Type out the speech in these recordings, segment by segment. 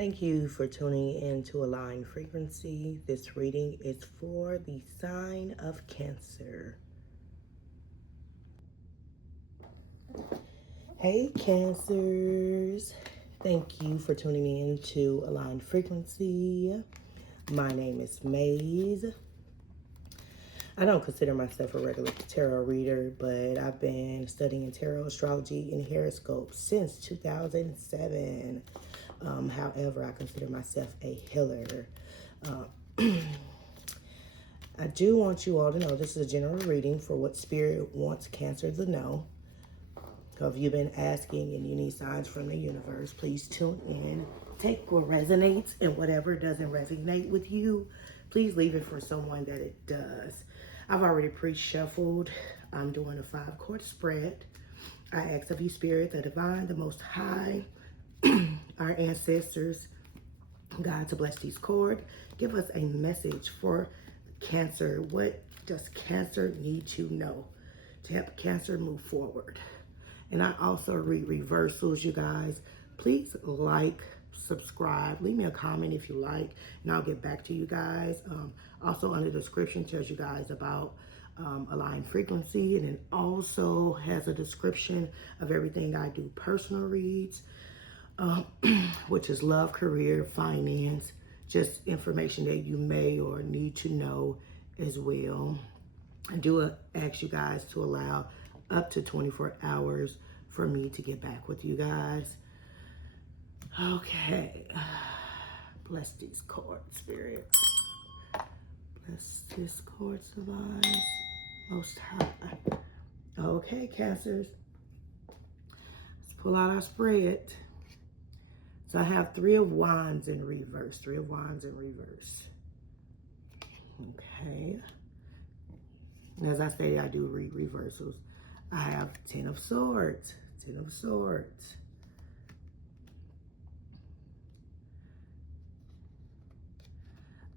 Thank you for tuning in to Align Frequency. This reading is for the sign of Cancer. Hey, Cancers. Thank you for tuning in to Align Frequency. My name is Maze. I don't consider myself a regular tarot reader, but I've been studying tarot, astrology, and horoscope since 2007. However, I consider myself a healer. I do want you all to know this is a general reading for what Spirit wants Cancer to know. So if you've been asking and you need signs from the universe, please tune in. Take what resonates, and whatever doesn't resonate with you, please leave it for someone that it does. I've already pre-shuffled. I'm doing a 5-card spread. I ask of you, Spirit, the Divine, the Most High, our ancestors, God, to bless these cards. Give us a message for Cancer. What does Cancer need to know to help Cancer move forward? And I also read reversals, you guys. Please like, subscribe, leave me a comment if you like, and I'll get back to you guys. Also, under the description tells you guys about Align Frequency, and it also has a description of everything I do, personal reads, which is love, career, finance, just information that you may or need to know as well. I do ask you guys to allow up to 24 hours for me to get back with you guys. Okay. Bless these cards, Spirit. Bless this card, Divine, Most High. Okay, Cancers. Let's pull out our spread. So I have 3 of Wands in reverse. 3 of Wands in reverse. Okay. And as I say, I do read reversals. I have 10 of Swords. 10 of Swords.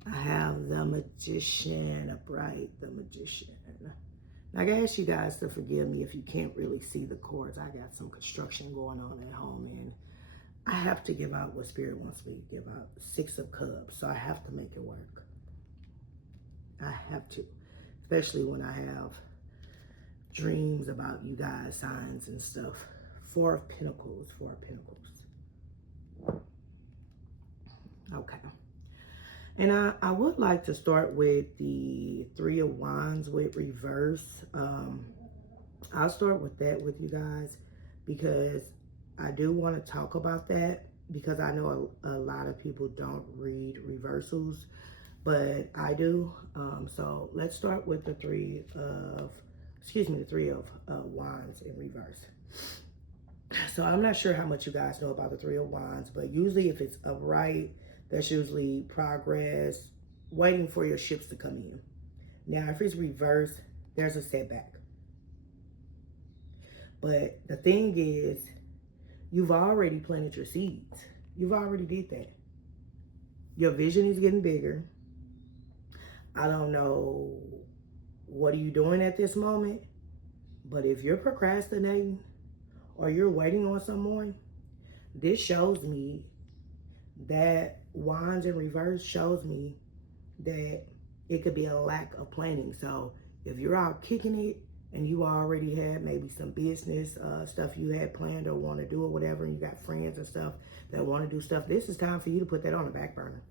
I have the Magician upright. The Magician. I gotta ask you guys to forgive me if you can't really see the cards. I got some construction going on at home, and I have to give out what Spirit wants me to give out. 6 of Cups. So I have to make it work. I have to. Especially when I have dreams about you guys, signs and stuff. 4 of Pentacles. 4 of Pentacles. Okay. And I would like to start with the 3 of Wands with reverse. I'll start with that with you guys because I do want to talk about that because I know a lot of people don't read reversals, but I do. So let's start with the 3 of Wands in reverse. So I'm not sure how much you guys know about the 3 of Wands, but usually if it's upright, that's usually progress, waiting for your ships to come in. Now, if it's reverse, there's a setback. But the thing is, you've already planted your seeds. You've already did that. Your vision is getting bigger. I don't know what are you doing at this moment, but if you're procrastinating or you're waiting on someone, this shows me that Wands in reverse shows me that it could be a lack of planning. So if you're out kicking it and you already had maybe some business stuff you had planned or want to do or whatever, and you got friends and stuff that want to do stuff, this is time for you to put that on the back burner.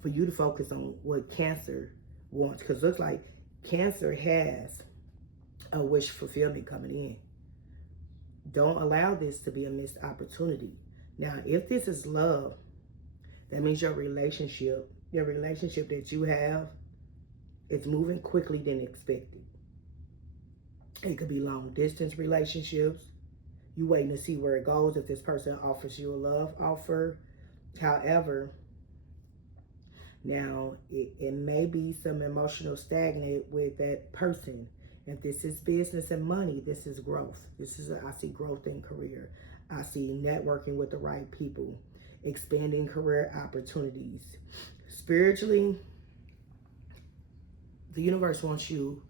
For you to focus on what Cancer wants. Because it looks like Cancer has a wish fulfillment coming in. Don't allow this to be a missed opportunity. Now, if this is love, that means your relationship that you have, it's moving quickly than expected. It could be long distance relationships. You waiting to see where it goes if this person offers you a love offer. However, now it may be some emotional stagnant with that person. If this is business and money, this is growth. I see growth in career. I see networking with the right people, expanding career opportunities. Spiritually, the universe wants you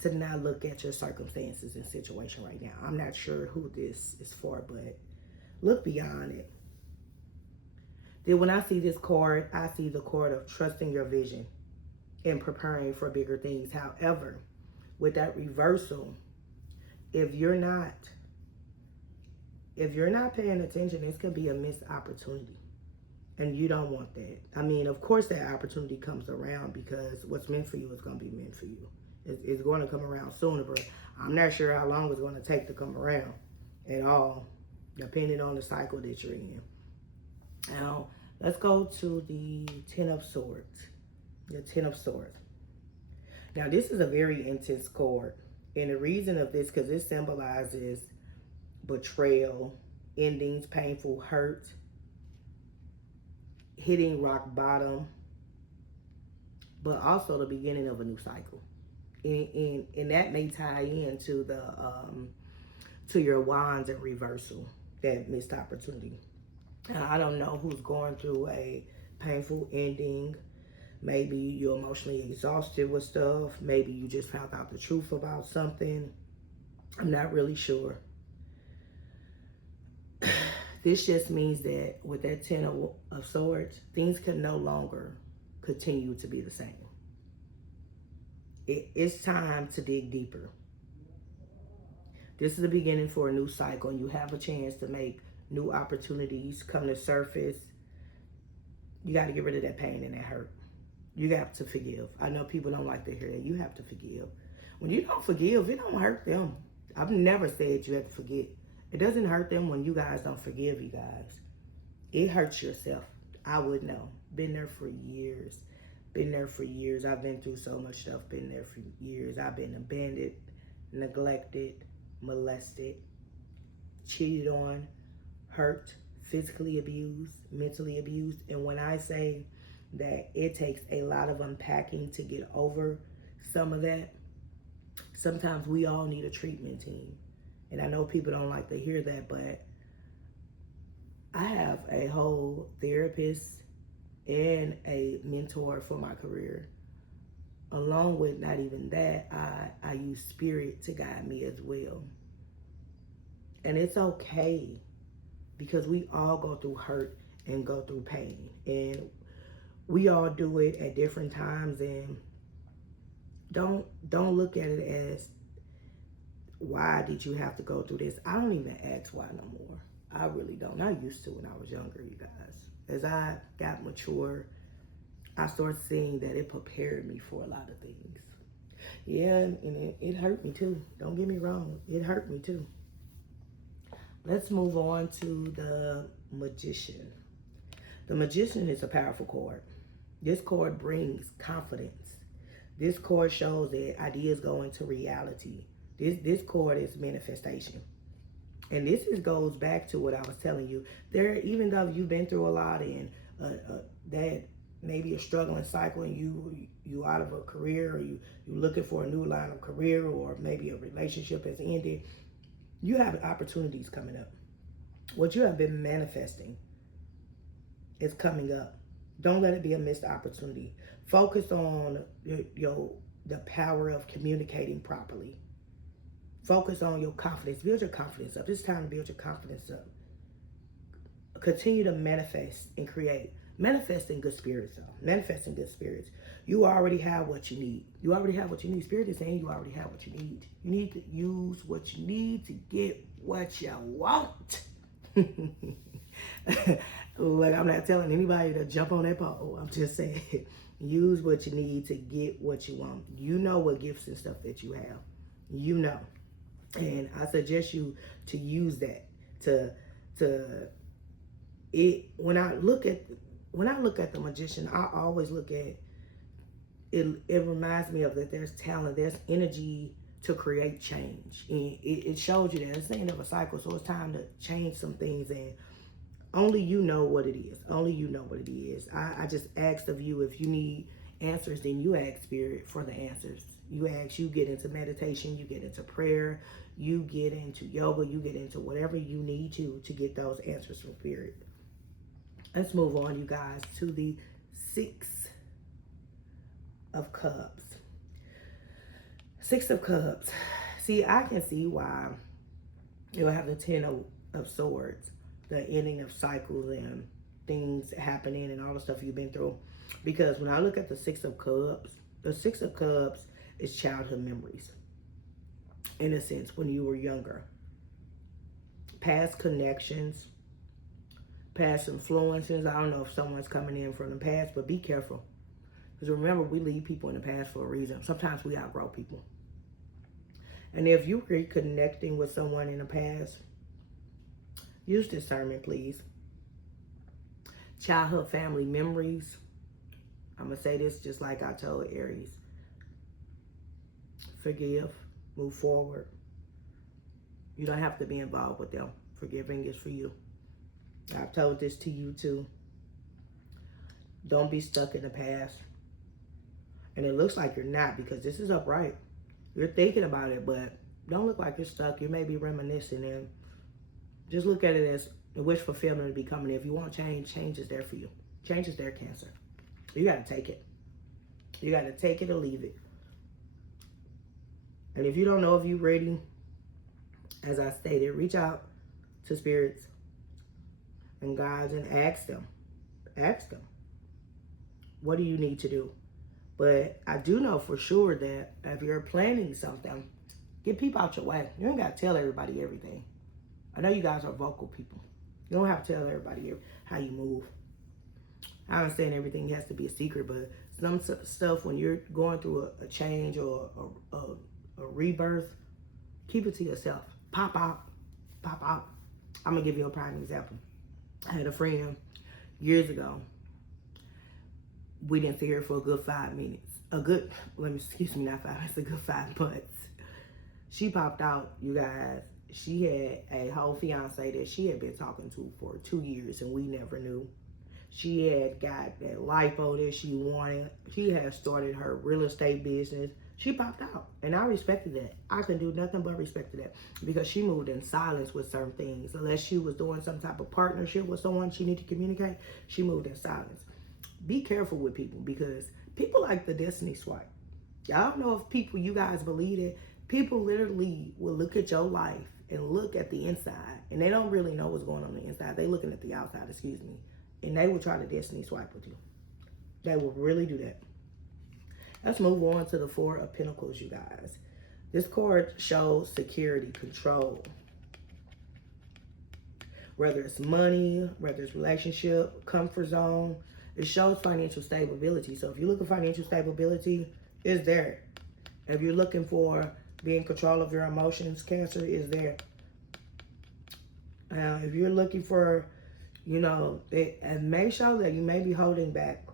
to not look at your circumstances and situation right now. I'm not sure who this is for, but look beyond it. Then when I see this card, I see the card of trusting your vision and preparing for bigger things. However, with that reversal, if you're not paying attention, this could be a missed opportunity. And you don't want that. I mean, of course that opportunity comes around, because what's meant for you is going to be meant for you. It's going to come around sooner, but I'm not sure how long it's going to take to come around at all, depending on the cycle that you're in. Now, let's go to the Ten of Swords. The Ten of Swords. Now, this is a very intense card. And the reason of this, because it symbolizes betrayal, endings, painful hurt, hitting rock bottom, but also the beginning of a new cycle. And that may tie into the to your wands and reversal, that missed opportunity. Now, I don't know who's going through a painful ending. Maybe you're emotionally exhausted with stuff. Maybe you just found out the truth about something. I'm not really sure. This just means that with that Ten of Swords, things can no longer continue to be the same. It's time to dig deeper. This is the beginning for a new cycle, and you have a chance to make new opportunities come to surface. You got to get rid of that pain and that hurt. You have to forgive. I know people don't like to hear that. You have to forgive. When you don't forgive, it don't hurt them. I've never said you have to forget. It doesn't hurt them when you guys don't forgive, you guys. It hurts yourself. I would know. Been there for years. Been there for years. I've been through so much stuff. Been there for years. I've been abandoned, neglected, molested, cheated on, hurt, physically abused, mentally abused. And when I say that it takes a lot of unpacking to get over some of that, sometimes we all need a treatment team. And I know people don't like to hear that, but I have a whole therapist and a mentor for my career. Along with not even that, I use spirit to guide me as well. And it's okay, because we all go through hurt and go through pain. And we all do it at different times. And don't look at it as, why did you have to go through this? I don't even ask why no more. I really don't. I used to when I was younger, you guys. As I got mature, I started seeing that it prepared me for a lot of things. Yeah, and it hurt me too. Don't get me wrong. It hurt me too. Let's move on to the Magician. The Magician is a powerful card. This card brings confidence. This card shows that ideas go into reality. This card is manifestation. And this goes back to what I was telling you. There, even though you've been through a lot, and that maybe a struggling cycle, and you out of a career, or you looking for a new line of career, or maybe a relationship has ended, you have opportunities coming up. What you have been manifesting is coming up. Don't let it be a missed opportunity. Focus on the power of communicating properly. Focus on your confidence. Build your confidence up. It's time to build your confidence up. Continue to manifest and create. Manifest in good spirits, though. Manifest in good spirits. You already have what you need. You already have what you need. Spirit is saying you already have what you need. You need to use what you need to get what you want. Look, I'm not telling anybody to jump on that pole. I'm just saying, use what you need to get what you want. You know what gifts and stuff that you have. You know. And I suggest you to use that when I look at the Magician, I always look at it. It reminds me of that there's talent, there's energy to create change. And it shows you that it's the end of a cycle, so it's time to change some things, and only you know what it is. Only you know what it is. I just asked of you, if you need answers, then you ask Spirit for the answers. You get into meditation, you get into prayer, you get into yoga, you get into whatever you need to get those answers from Spirit. Let's move on, you guys, to the Six of Cups. Six of Cups. See, I can see why you'll have the Ten of Swords, the ending of cycles, and things happening and all the stuff you've been through. Because when I look at the Six of Cups, the Six of Cups is childhood memories. In a sense, when you were younger. Past connections, past influences. I don't know if someone's coming in from the past, but be careful. Because remember, we leave people in the past for a reason. Sometimes we outgrow people. And if you're reconnecting with someone in the past, use discernment, please. Childhood family memories. I'm going to say this just like I told Aries. Forgive. Move forward. You don't have to be involved with them. Forgiving is for you. I've told this to you too. Don't be stuck in the past. And it looks like you're not, because this is upright. You're thinking about it, but don't look like you're stuck. You may be reminiscing, and just look at it as the wish fulfillment to be coming. If you want change, change is there for you. Change is there, Cancer. You got to take it. You got to take it or leave it. And if you don't know if you're ready, as I stated, reach out to spirits and guides and ask them. Ask them. What do you need to do? But I do know for sure that if you're planning something, get people out your way. You ain't got to tell everybody everything. I know you guys are vocal people. You don't have to tell everybody how you move. I understand everything has to be a secret, but some stuff, when you're going through a change or a rebirth, keep it to yourself. Pop out. Pop out. I'm going to give you a prime example. I had a friend years ago. We didn't see her for a good 5 minutes. Not 5 minutes, a good 5 months. She popped out, you guys. She had a whole fiance that she had been talking to for 2 years, and we never knew. She had got that lipo that she wanted. She had started her real estate business. She popped out, and I respected that. I could do nothing but respect that, because she moved in silence with certain things. Unless she was doing some type of partnership with someone she needed to communicate, she moved in silence. Be careful with people, because people like the destiny swipe. I don't know if you guys believe it. People literally will look at your life and look at the inside, and they don't really know what's going on the inside. They're looking at the outside, and they will try to destiny swipe with you. They will really do that. Let's move on to the Four of Pentacles, you guys. This card shows security, control. Whether it's money, whether it's relationship, comfort zone, it shows financial stability. So if you look at financial stability, it's there. If you're looking for being in control of your emotions, Cancer, is there. If you're looking for, it may show that you may be holding back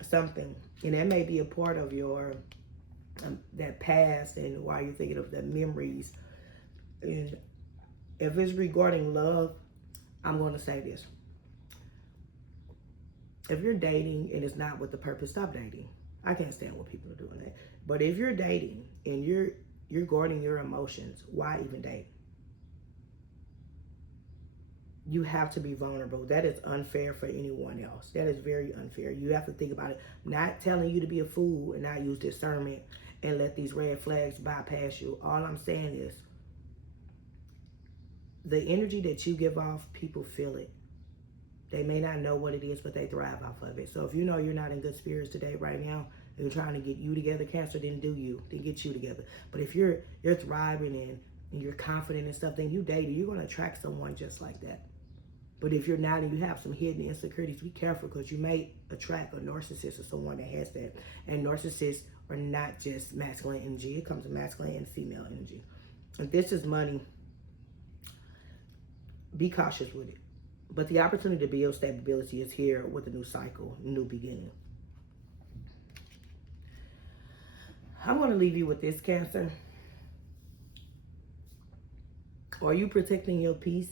something. And that may be a part of your, that past, and why you're thinking of the memories. And if it's regarding love, I'm going to say this. If you're dating and it's not with the purpose, stop dating. I can't stand when people are doing that. But if you're dating and you're guarding your emotions, why even date? You have to be vulnerable. That is unfair for anyone else. That is very unfair. You have to think about it. I'm not telling you to be a fool and not use discernment and let these red flags bypass you. All I'm saying is the energy that you give off, people feel it. They may not know what it is, but they thrive off of it. So if you know you're not in good spirits today, right now, and you're trying to get you together, Cancer, then do you. Then get you together. But if you're thriving and you're confident and stuff, then you date, you're going to attract someone just like that. But if you're not and you have some hidden insecurities, be careful, because you may attract a narcissist or someone that has that. And narcissists are not just masculine energy. It comes to masculine and female energy. If this is money, be cautious with it. But the opportunity to build stability is here with a new cycle, new beginning. I'm going to leave you with this, Cancer. Are you protecting your peace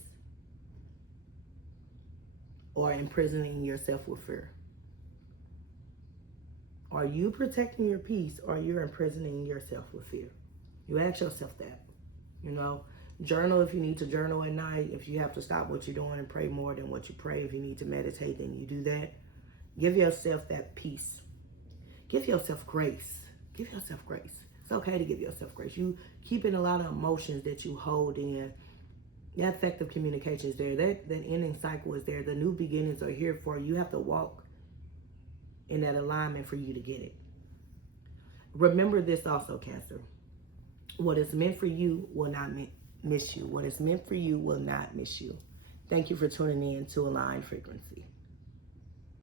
or imprisoning yourself with fear? Are you protecting your peace or you're imprisoning yourself with fear? You ask yourself that. Journal if you need to journal at night. If you have to stop what you're doing and pray more than what you pray. If you need to meditate, then you do that. Give yourself that peace. Give yourself grace. Give yourself grace. It's okay to give yourself grace. You keeping a lot of emotions that you hold in, That effective communication is there. That ending cycle is there. The new beginnings are here for you. You have to walk in that alignment for you to get it. Remember this also, Cancer. What is meant for you will not miss you. What is meant for you will not miss you. Thank you for tuning in to Aligned Frequency.